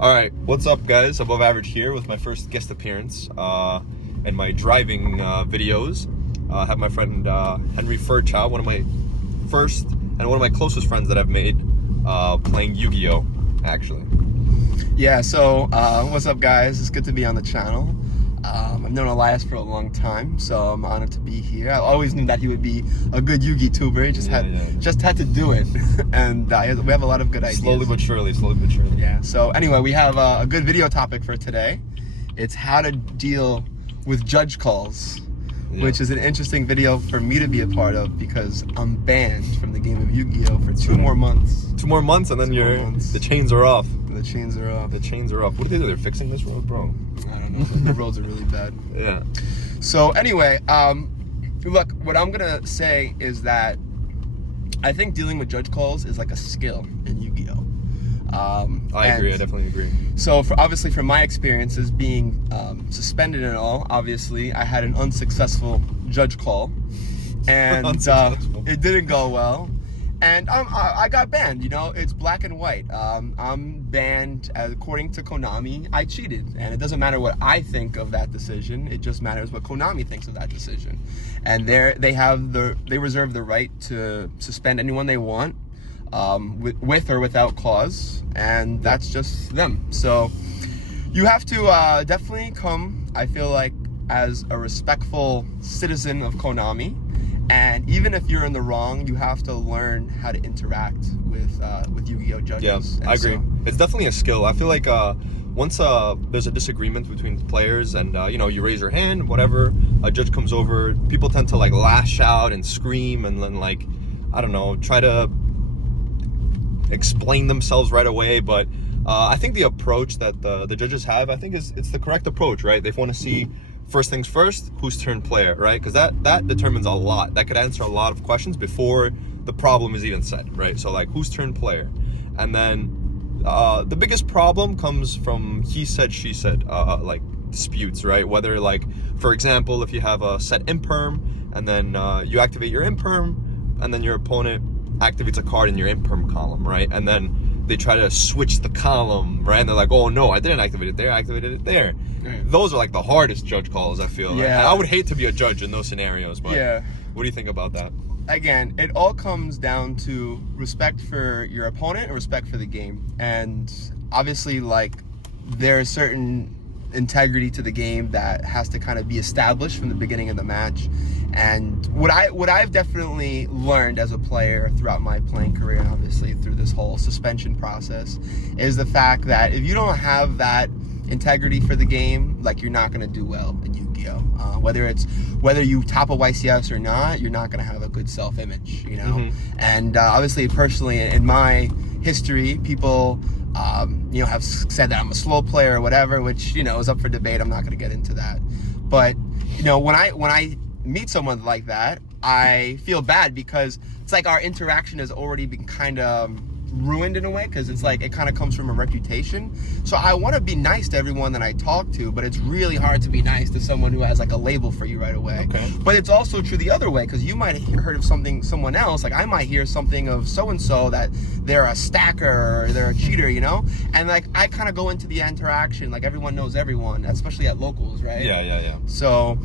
All right, what's up, guys? Above Average here with my first guest appearance and my driving videos. I have my friend Henry Fertchau, one of my first and one of my closest friends that I've made playing Yu-Gi-Oh! Actually. Yeah, so what's up, guys? It's good to be on the channel. I've known Elias for a long time, so I'm honored to be here. I always knew that he would be a good Yu-Gi tuber. He just had to do it, and we have a lot of good ideas. Slowly but surely. Yeah. So anyway, we have a good video topic for today. It's how to deal with judge calls, which is an interesting video for me to be a part of because I'm banned from the game of Yu-Gi-Oh for 2 more months. 2 more months, and then the chains are off. The chains are off. The chains are off. What did they do? They're fixing this road, bro. I don't know. The roads are really bad. Yeah. So anyway, look, what I'm gonna say is that I think dealing with judge calls is like a skill in Yu-Gi-Oh. I agree. I definitely agree. So obviously from my experiences being suspended and all, obviously I had an unsuccessful judge call, and it didn't go well. And I got banned, you know, it's black and white. I'm banned according to Konami. I cheated, and it doesn't matter what I think of that decision. It just matters what Konami thinks of that decision. And they reserve the right to suspend anyone they want, with or without cause, and that's just them. So you have to definitely come, I feel like, as a respectful citizen of Konami. And even if you're in the wrong, you have to learn how to interact with Yu-Gi-Oh judges. Yeah, I agree. It's definitely a skill. I feel like once there's a disagreement between players, and you know, you raise your hand, whatever, a judge comes over, people tend to like lash out and scream, and then like, I don't know, try to explain themselves right away. But I think the approach that the judges have, I think it's the correct approach, right? They want to see, first things first, who's turn player, right? Because that determines a lot. That could answer a lot of questions before the problem is even said, right? So like, who's turn player? And then the biggest problem comes from he said, she said, like disputes, right? Whether like, for example, if you have a set imperm, and then you activate your imperm, and then your opponent activates a card in your imperm column, right? And then they try to switch the column, right? And they're like, oh no, I didn't activate it there, I activated it there. Those are like the hardest judge calls, I feel. Yeah. I would hate to be a judge in those scenarios, but yeah. What do you think about that? Again, it all comes down to respect for your opponent and respect for the game. And obviously, like, there's certain integrity to the game that has to kind of be established from the beginning of the match. And what I've definitely learned as a player throughout my playing career, and obviously through this whole suspension process, is the fact that if you don't have that integrity for the game, like, you're not going to do well in Yu-Gi-Oh. Whether you top a YCS or not, you're not going to have a good self-image, you know. And obviously, personally, in my history, people you know, have said that I'm a slow player or whatever, which, you know, is up for debate. I'm not going to get into that. But you know, when I meet someone like that, I feel bad because it's like our interaction has already been kind of ruined in a way, because it's like it kind of comes from a reputation. So I want to be nice to everyone that I talk to, but it's really hard to be nice to someone who has like a label for you right away. Okay. But it's also true the other way, because you might have heard of someone else, like I might hear something of so-and-so that they're a stacker or they're a cheater, you know? And like, I kind of go into the interaction like everyone knows everyone, especially at locals, right? Yeah. So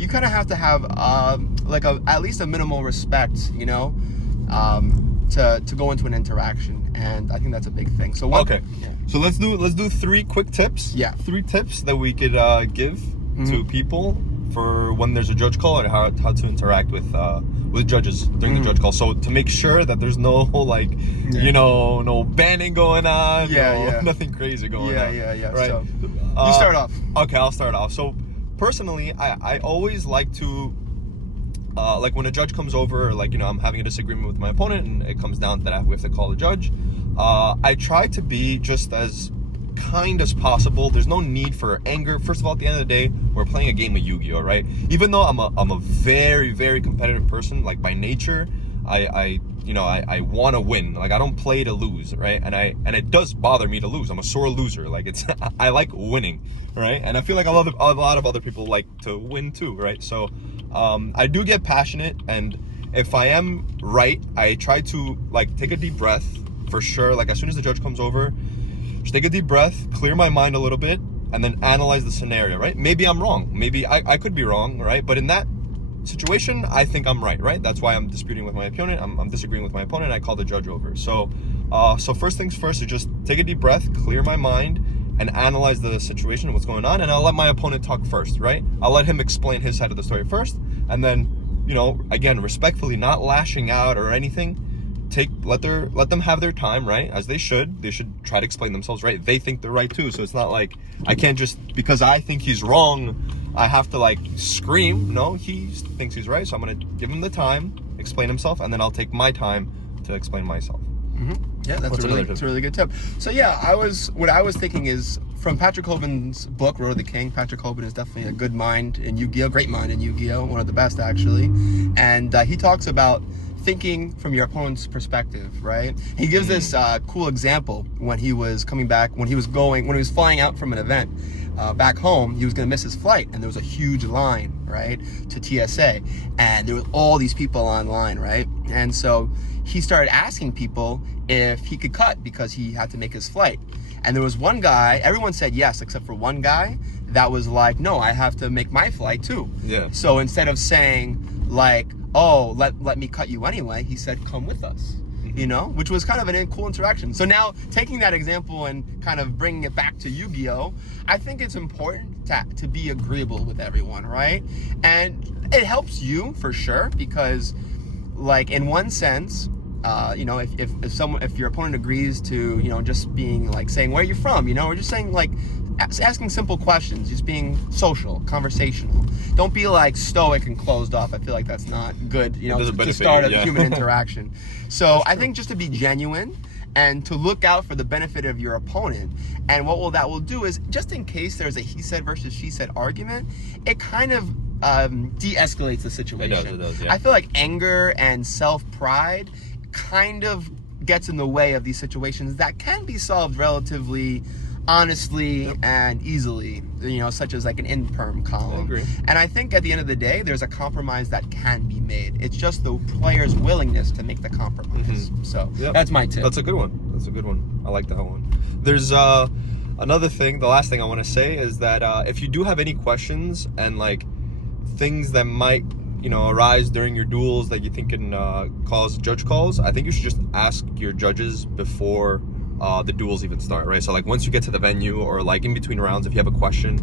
you kind of have to have like at least a minimal respect, you know, to go into an interaction, and I think that's a big thing. So So let's do 3 quick tips. Yeah. 3 tips that we could give to people for when there's a judge call, and how to interact with judges during the judge call. So to make sure that there's no like, you know, no banning going on, nothing crazy going on. Yeah. Right. So you start off. Okay, I'll start off. So personally, I always like to like when a judge comes over, like, you know, I'm having a disagreement with my opponent and it comes down to that we have to call the judge, I try to be just as kind as possible. There's no need for anger. First of all, at the end of the day, we're playing a game of Yu-Gi-Oh, right? Even though I'm a very, very competitive person, like by nature, I want to win. Like, I don't play to lose, right? And it does bother me to lose. I'm a sore loser. Like, I like winning, right? And I feel like a lot of other people like to win too, right? So I do get passionate, and if I am right, I try to like take a deep breath for sure. Like, as soon as the judge comes over, Just take a deep breath, clear my mind a little bit, and then analyze the scenario, right? Maybe I'm wrong. Maybe I could be wrong, right? But in that situation, I think I'm right? That's why I'm disputing with my opponent. I'm disagreeing with my opponent. I call the judge over. So first things first is just take a deep breath, clear my mind, and analyze the situation and what's going on. And I'll let my opponent talk first, right? I'll let him explain his side of the story first. And then, again, respectfully, not lashing out or anything. Let them have their time, right? As they should. They should try to explain themselves, right? They think they're right too. So it's not like I can't just, because I think he's wrong, I have to like scream. No, he thinks he's right. So I'm going to give him the time, explain himself, and then I'll take my time to explain myself. Yeah, that's a really good tip. So yeah, what I was thinking is from Patrick Hoban's book, Road to the King. Patrick Hoban is definitely a good mind in Yu-Gi-Oh, great mind in Yu-Gi-Oh, one of the best actually. And he talks about thinking from your opponent's perspective, right? He gives this cool example when he was flying out from an event back home. He was going to miss his flight, and there was a huge line, right, to TSA, and there was all these people online, right? And so he started asking people if he could cut because he had to make his flight. And there was one guy, everyone said yes except for one guy that was like, no, I have to make my flight too. Yeah. So instead of saying like, oh, let me cut you anyway, he said, come with us, which was kind of a cool interaction. So now taking that example and kind of bringing it back to Yu-Gi-Oh, I think it's important to be agreeable with everyone, right? And it helps you for sure because, like, in one sense, if your opponent agrees to, just being like saying, where are you from? Or just saying like, asking simple questions, just being social, conversational. Don't be like stoic and closed off. I feel like that's not good, to start a human interaction. So I think just to be genuine and to look out for the benefit of your opponent. And that will do is, just in case there's a he said versus she said argument, it kind of de-escalates the situation. It does, yeah. I feel like anger and self-pride kind of gets in the way of these situations that can be solved relatively honestly and easily, such as like an in-perm column. I agree. And I think at the end of the day, there's a compromise that can be made. It's just the player's willingness to make the compromise. So that's my tip. That's a good one. I like that one. There's another thing, the last thing I want to say is that if you do have any questions and like things that might arise during your duels that you think can cause judge calls, I think you should just ask your judges before the duels even start, right? So like once you get to the venue or like in between rounds, if you have a question,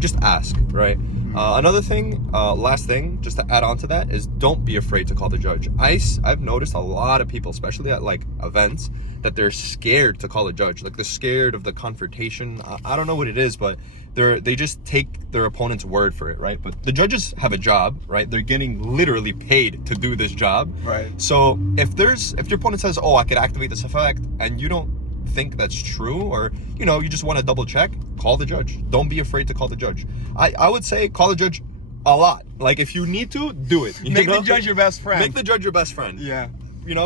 just ask, right? Another thing, last thing, just to add on to that is don't be afraid to call the judge. I've noticed a lot of people, especially at like events, that they're scared to call a judge. Like they're scared of the confrontation. I don't know what it is, but they just take their opponent's word for it, right? But the judges have a job, right? They're getting literally paid to do this job. Right. So if your opponent says, oh, I could activate this effect, and you don't think that's true, or you just want to double check, call the judge. Don't be afraid to call the judge. I would say call the judge a lot. Like if you need to, do it. Make the judge your best friend. Make the judge your best friend. Yeah.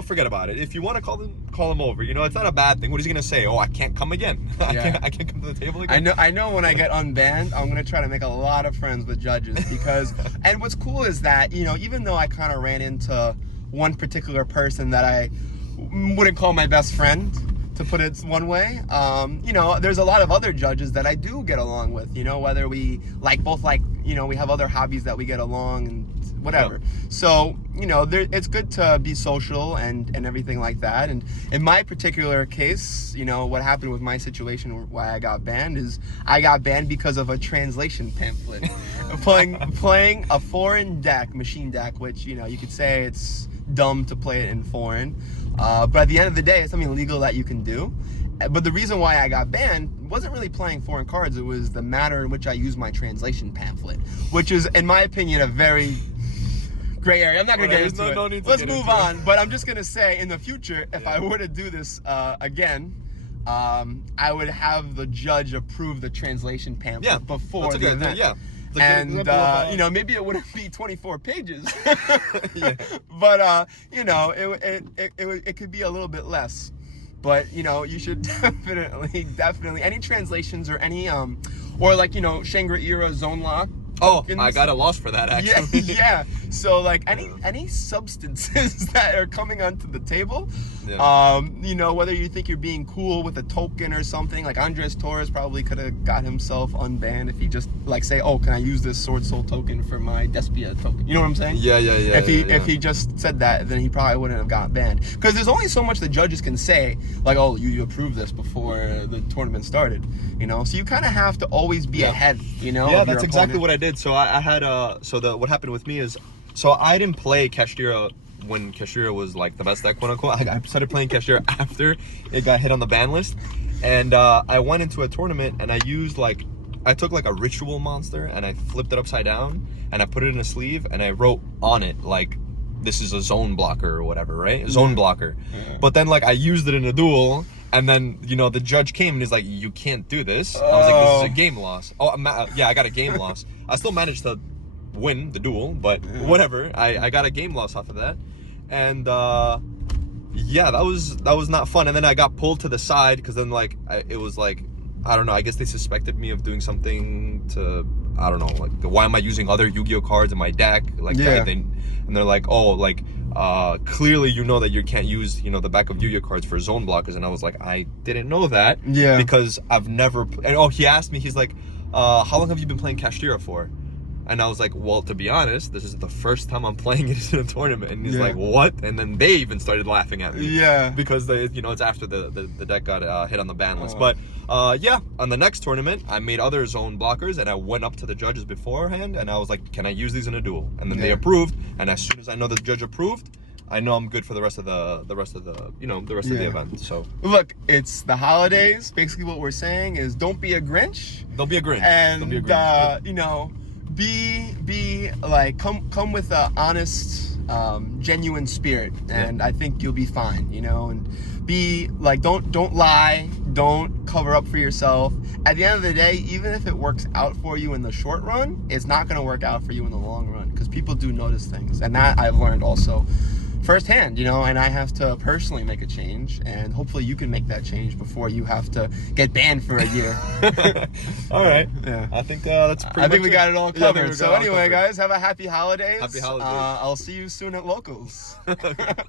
Forget about it. If you want to call him over. It's not a bad thing. What is he gonna say? Oh, I can't come again. I can't come to the table again. I know. When I get unbanned, I'm gonna try to make a lot of friends with judges because. And what's cool is that even though I kind of ran into one particular person that I wouldn't call my best friend, to put it one way, there's a lot of other judges that I do get along with. Whether we we have other hobbies that we get along and whatever. Yeah. So, it's good to be social and everything like that. And in my particular case, what happened with my situation, why I got banned is I got banned because of a translation pamphlet. playing a foreign deck, machine deck, which, you could say it's dumb to play it in foreign. But at the end of the day, it's something legal that you can do. But the reason why I got banned wasn't really playing foreign cards. It was the manner in which I used my translation pamphlet, which is, in my opinion, a very gray area. I'm not going to get into it. No need to Let's move on. But I'm just going to say, in the future, if I were to do this again, I would have the judge approve the translation pamphlet before the event. Yeah. And maybe it wouldn't be 24 pages, but it could be a little bit less. But you should definitely any translations or any Shangri-Era Zone Lock. Oh, I got a loss for that actually. Yeah. So like any substances that are coming onto the table, you know, whether you think you're being cool with a token or something, like Andres Torres probably could have got himself unbanned if he just like say, oh, can I use this Sword Soul token for my Despia token? You know what I'm saying? Yeah. If he just said that, then he probably wouldn't have got banned. Because there's only so much the judges can say, like, oh, you approved this before the tournament started, you know. So you kind of have to always be ahead, you know. Yeah, that's exactly what I did. So I had what happened with me is, so I didn't play Kashtira when Kashtira was like the best deck, quote unquote. I started playing Kashtira after it got hit on the ban list, and I went into a tournament and I took like a ritual monster and I flipped it upside down and I put it in a sleeve and I wrote on it like, this is a zone blocker or whatever, right? Zone blocker. Yeah. But then like I used it in a duel, and then, you know, the judge came and he's like, you can't do this. I was like, this is a game loss. Oh, yeah, I got a game loss. I still managed to win the duel, but whatever. I got a game loss off of that. And yeah, that was not fun. And then I got pulled to the side because then like it was like, I don't know, I guess they suspected me of doing something to, I don't know, like, why am I using other Yu-Gi-Oh cards in my deck? Like, and they're like, oh, like, clearly you know that you can't use, you know, the back of Yu-Gi-Oh cards for zone blockers. And I was like, I didn't know that. Yeah. Because I've never, and oh, he asked me, he's like, how long have you been playing Kashtira for? And I was like, well, to be honest, this is the first time I'm playing it in a tournament. And he's like, what? And then they even started laughing at me. Yeah. Because they, you know, it's after the deck got hit on the ban list. But yeah, on the next tournament, I made other zone blockers and I went up to the judges beforehand and I was like, can I use these in a duel? And then they approved. And as soon as I know the judge approved, I know I'm good for the rest of the the event. So look, it's the holidays. Basically, what we're saying is, don't be a Grinch. Don't be a Grinch. And don't be a Grinch. You know, be like come with a honest, genuine spirit, and I think you'll be fine. You know, and be like, don't lie, don't cover up for yourself. At the end of the day, even if it works out for you in the short run, it's not going to work out for you in the long run, because people do notice things, and that I've learned also firsthand, you know. And I have to personally make a change, and hopefully you can make that change before you have to get banned for a year. All right. Yeah. I think that's pretty much we got it all covered. Yeah, so anyway, guys, have a happy holidays. Happy holidays. I'll see you soon at locals. All right.